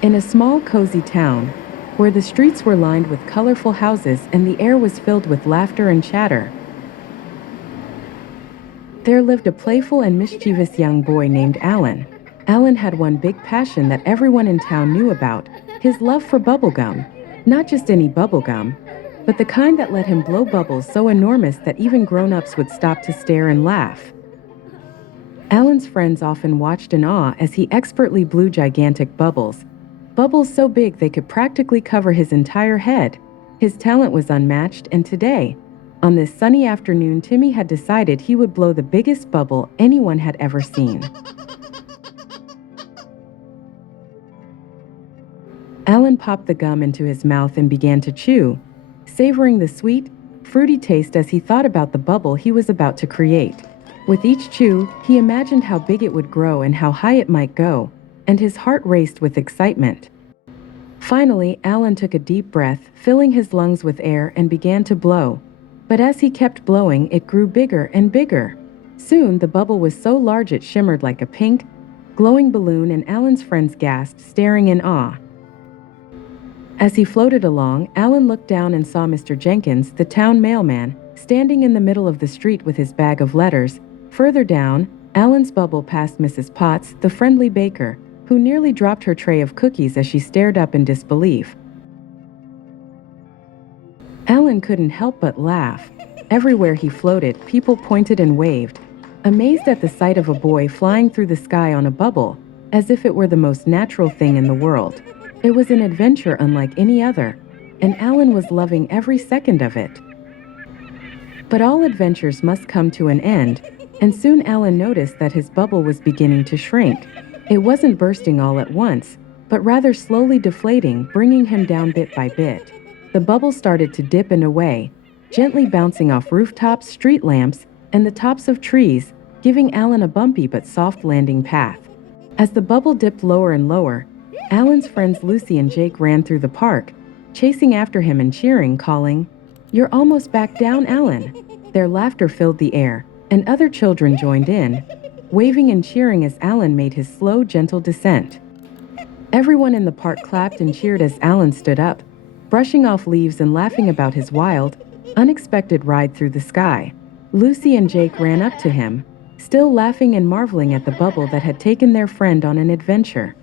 In a small, cozy town, where the streets were lined with colorful houses and the air was filled with laughter and chatter, there lived a playful and mischievous young boy named Alan. Alan had one big passion that everyone in town knew about, his love for bubblegum. Not just any bubblegum, but the kind that let him blow bubbles so enormous that even grown-ups would stop to stare and laugh. Alan's friends often watched in awe as he expertly blew gigantic bubbles. Bubbles so big they could practically cover his entire head. His talent was unmatched, and today, on this sunny afternoon, Timmy had decided he would blow the biggest bubble anyone had ever seen. Alan popped the gum into his mouth and began to chew, savoring the sweet, fruity taste as he thought about the bubble he was about to create. With each chew, he imagined how big it would grow and how high it might go, and his heart raced with excitement. Finally, Alan took a deep breath, filling his lungs with air, and began to blow. But as he kept blowing, it grew bigger and bigger. Soon, the bubble was so large it shimmered like a pink, glowing balloon, and Alan's friends gasped, staring in awe. As he floated along, Alan looked down and saw Mr. Jenkins, the town mailman, standing in the middle of the street with his bag of letters. Further down, Alan's bubble passed Mrs. Potts, the friendly baker, who nearly dropped her tray of cookies as she stared up in disbelief. Alan couldn't help but laugh. Everywhere he floated, people pointed and waved, amazed at the sight of a boy flying through the sky on a bubble, as if it were the most natural thing in the world. It was an adventure unlike any other, and Alan was loving every second of it. But all adventures must come to an end, and soon Alan noticed that his bubble was beginning to shrink. It wasn't bursting all at once, but rather slowly deflating, bringing him down bit by bit. The bubble started to dip and away, gently bouncing off rooftops, street lamps, and the tops of trees, giving Alan a bumpy but soft landing path. As the bubble dipped lower and lower, Alan's friends Lucy and Jake ran through the park, chasing after him and cheering, calling, "You're almost back down, Alan." Their laughter filled the air, and other children joined in, waving and cheering as Alan made his slow, gentle descent. Everyone in the park clapped and cheered as Alan stood up, brushing off leaves and laughing about his wild, unexpected ride through the sky. Lucy and Jake ran up to him, still laughing and marveling at the bubble that had taken their friend on an adventure.